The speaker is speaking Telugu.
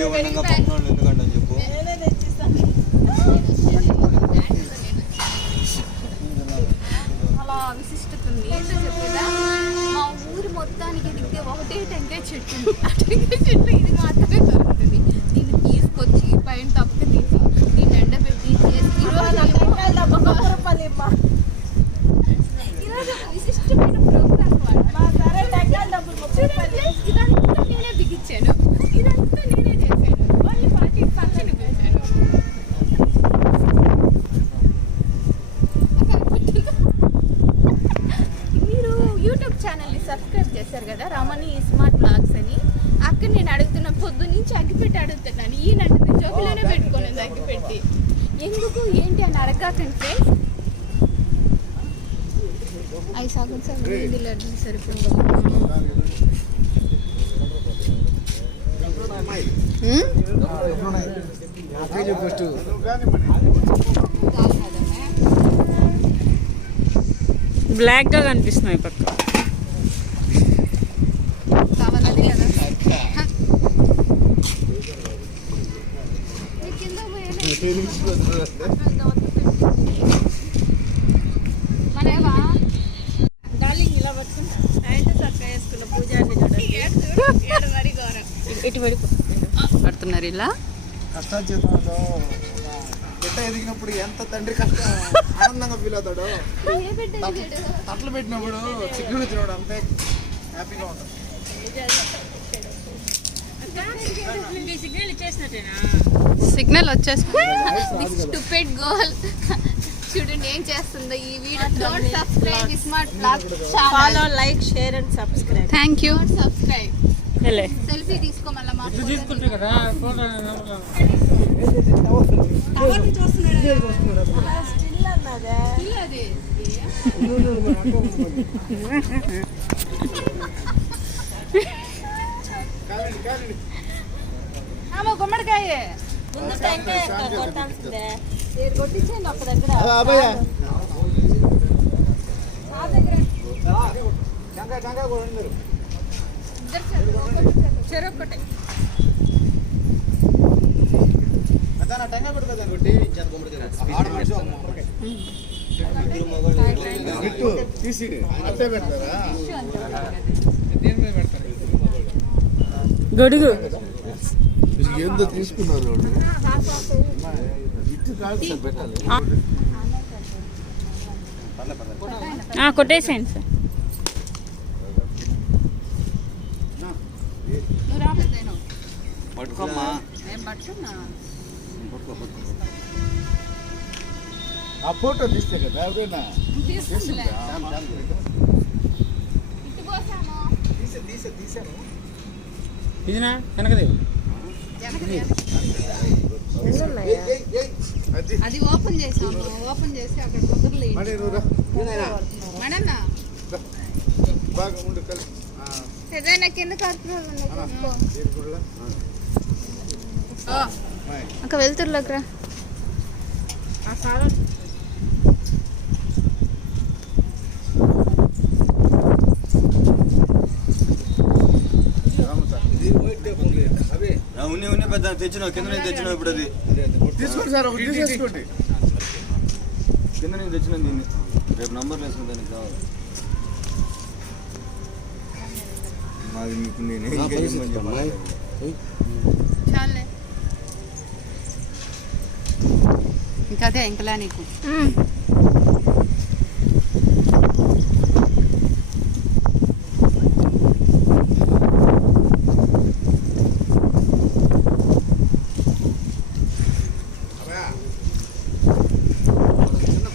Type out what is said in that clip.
ఎందుకంటే చెప్పు అలా విశిష్టత ఉంది ఏంటో చెప్పేదా? మా ఊరు మొత్తానికి దిగితే ఒకటే టెంకాయ చెట్టు ఆ టెంకాయ చెట్టు ఇదంతా నేనే బిగించాను. ఇదంతా నేనే చేశాను. వాళ్ళు పార్టీ ఫంక్షన్ పిలిచాను మీరు యూట్యూబ్ ఛానల్ని సబ్స్క్రైబ్ చేశారు కదా రమణి స్మార్ట్ బ్లాగ్స్ అని. అక్కడ నేను అడుగుతున్న పొద్దు నుంచి అగ్గిపెట్టి అడుగుతున్నాను. ఈయన అంటే జోబులోనే పెట్టుకోలేదు అగ్గిపెట్టి. ఎందుకు? ఏంటి అని అడగాకండి ఫ్రెండ్స్? అవి సగం లడ్డు సరిపోయింది. బ్లాక్ గా కనిపిస్తున్నాయి పక్క ఇటు పడి పడుతున్నారు ఇలా? బిడ్డ ఎదిగినప్పుడు ఎంత తండ్రి కష్టం ఆనందంగా ఫీల్ అవుతాడు? తట్లు పెట్టినప్పుడు చిక్కుడు తినడు అంతే హ్యాపీగా ఉంటాడు. సిగ్నల్ వచ్చేసి స్టూపిడ్ గర్ల్ చూడండి ఏం చేస్తుందో ఈ video. Don't subscribe smart blog follow like share and subscribe thank you subscribe వెళ్ళే సెల్ఫీ తీసుకో మళ్ళీ మా స్టిల్ అన్నదే అది గుమ్మడికాయ ముందు టెంకాయ కొట్టాల్సిందే మీరు కొట్టించండి ఒక దగ్గర అబ్బాయ్య చెరొక్కటే గొడుగు. ఏందో తీసుకున్నారు కొట్టేసేయండి సార్. పట్టుకోమ్మా. ఆ ఫోటో తీస్తే కదా ఎవరైనా ఇదినా వెనకదేవి వెనకది అది. అది ఓపెన్ చేసాము. ఓపెన్ చేసి అక్కడ కుదరలేదు. బాగా ఉండు కలిసి అక్క వెళ్తుర్లోకి రా ఉన్ని ఉన్ని పెద్ద తెచ్చినావు కింద నుంచి తెచ్చినావు ఇప్పుడు అది. తీసుకోండి సార్ ఒకటి తీసేసుకోండి. కింద నుంచి తెచ్చినాను దీన్ని. రేపు నంబర్లు వేసుకుని దానికి కావాలి. మాది మీకు నేను ఇంకా అదే ఇంకలా నీకు. చిన్న